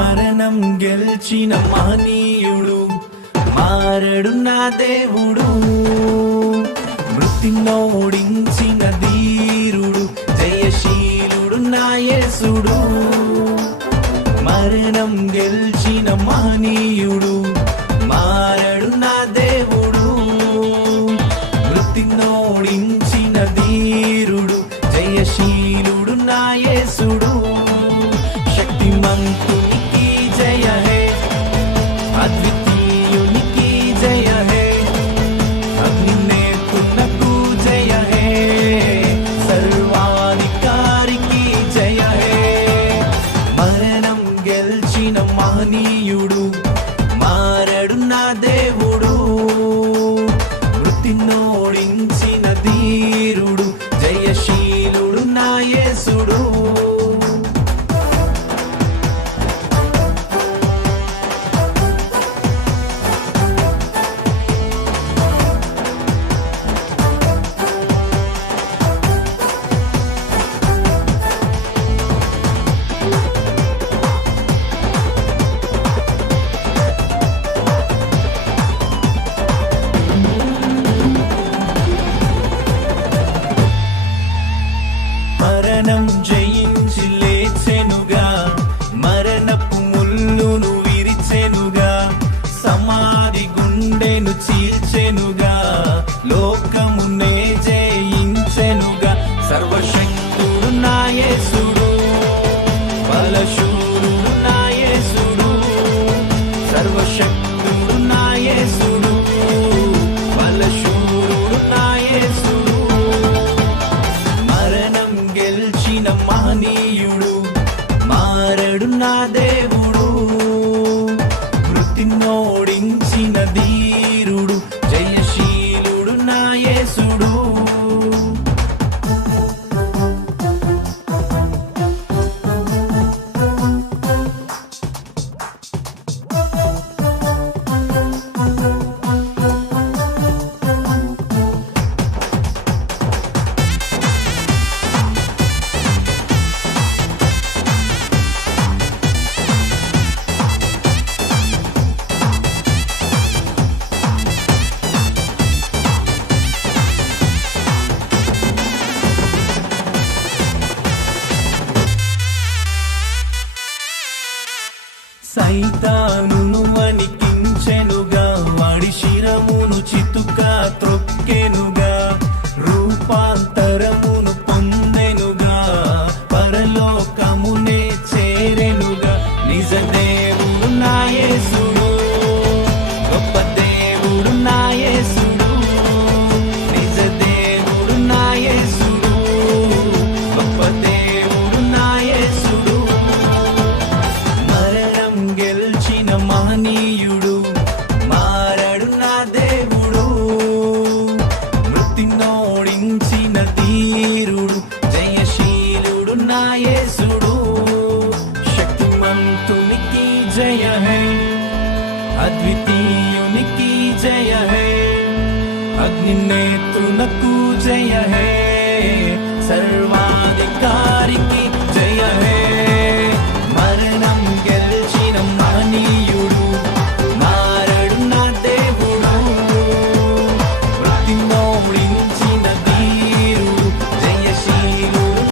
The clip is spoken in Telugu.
మరణం గెలిచిన మహనీయుడు మారడు నా దేవుడు, మృత్యును ఓడించిన ధీరుడు జయశీలుడు నా యేసుడు. మరణం గెలిచిన మహనీయుడు మారడు నా దేవుడు, మృత్యును ఓడించిన ధీరుడు జయశీలుడు నా యేసుడు. శక్తిమంతునికి జయ హే, అద్వితీయునికి జయ హే, అగ్నినేత్రునకు జయ హే, సర్వాధికారికి జయ హే. మరణం గెలిచిన మహనీయుడు మారడు నా దేవుడు, మృత్యును ఓడించిన ధీరుడు జయశీలుడు నా యేసుడు. మరణం జయించి లేచెనుగా, మరణపు ముల్లును విరిచెనుగా, సమాధి గుండెను చీల్చెనుగా, లోకమునే జయించెనుగా. సర్వశక్తుడు నా యేసుడు, బలశూరుడు నా యేసుడు, సర్వశక్తుడు నా యేసుడు, బలశూరుడు నా యేసుడు. మరణం గెలిచిన మహనీయుడు మారడు నా దేవుడు, మృత్యును ఓడించిన ధీరుడు జయశీలుడు నా యేసుడు. సైతానును వణికించెనుగా, వాడి శిరమును చితుగా త్రొక్కెనుగా, రూపాంతరమును పొందెనుగా, పరలోకమునే చేరెనుగా. నిజ దేవుడు నా యేసుడు, గొప్ప దేవుడు నా యేసుడు, నిజ దేవుడు నా యేసుడు, గొప్ప దేవుడు నా యేసుడు. మరణం గెలిచిన మహనీయుడు మారడు నా దేవుడు, మృత్యును ఓడించిన ధీరుడు జయశీలుడు నా యేసుడు. శక్తిమంతునికి జయ హే, అద్వితీయునికి జయ హే, అగ్నినేత్రునకు జయ హే,